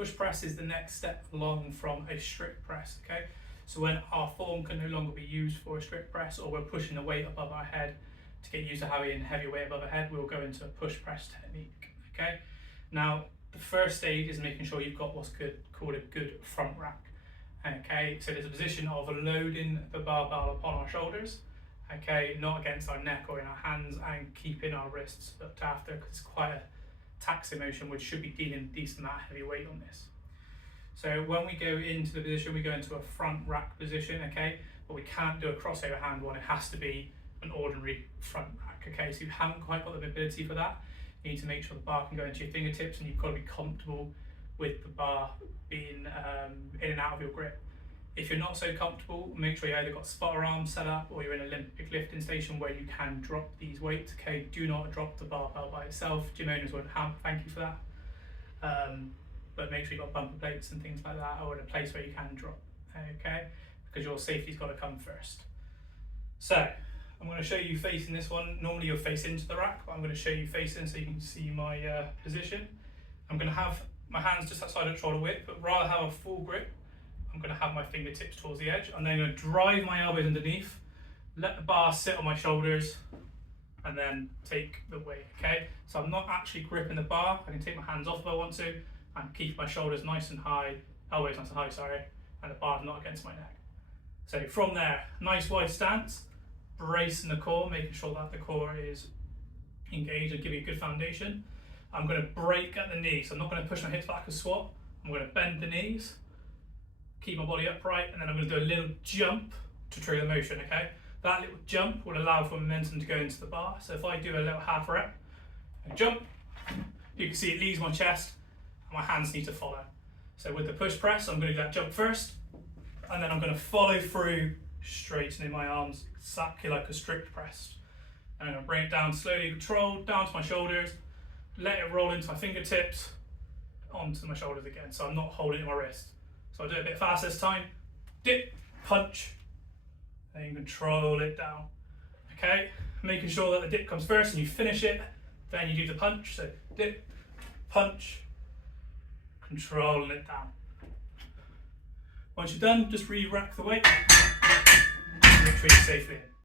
push press is the next step along from a strict press, okay? So when our form can no longer be used for a strict press, or we're pushing the weight above our head to get used to having heavy weight above our head, we'll go into a push press technique, okay? Now, the first stage is making sure you've got what's called a good front rack, okay? So there's a position of loading the barbell upon our shoulders, okay, not against our neck or in our hands, and keeping our wrists looked after, because it's quite a taxing motion, which should be dealing a decent amount of heavy weight on this. So when we go into the position, we go into a front rack position, okay, but we can't do a crossover hand one, it has to be an ordinary front rack, okay? So you haven't quite got the mobility for that. You need to make sure the bar can go into your fingertips, and you've got to be comfortable with the bar being in and out of your grip. If you're not so comfortable, make sure you either got spotter arms set up, or you're in an Olympic lifting station where you can drop these weights, okay? Do not drop the barbell by itself. Gym owners won't thank you for that. But make sure you've got bumper plates and things like that, or in a place where you can drop, okay? Because your safety's got to come first. So, I'm going to show you facing this one. Normally you'll face into the rack, but I'm going to show you facing so you can see my position. I'm going to have my hands just outside of shoulder width, but rather have a full grip, I'm going to have my fingertips towards the edge. I'm then going to drive my elbows underneath, let the bar sit on my shoulders, and then take the weight, okay? So I'm not actually gripping the bar. I can take my hands off if I want to, and keep my shoulders nice and high, elbows nice and high, sorry, and the bar's not against my neck. So from there, nice wide stance, bracing the core, making sure that the core is engaged and give you a good foundation. I'm going to break at the knees. So I'm not going to push my hips back and squat. I'm going to bend the knees, keep my body upright, and then I'm going to do a little jump to trigger the motion, okay? That little jump will allow for momentum to go into the bar. So if I do a little half rep, and jump, you can see it leaves my chest, and my hands need to follow. So with the push press, I'm going to do that jump first, and then I'm going to follow through, straightening my arms exactly like a strict press. And I'm going to bring it down slowly, controlled, down to my shoulders, let it roll into my fingertips, onto my shoulders again. So I'm not holding it in my wrist. So I'll do it a bit faster this time. Dip, punch, and you control it down. Okay, making sure that the dip comes first and you finish it, then you do the punch. So dip, punch, controlling it down. Once you're done, just re-rack the weight and retreat safely in.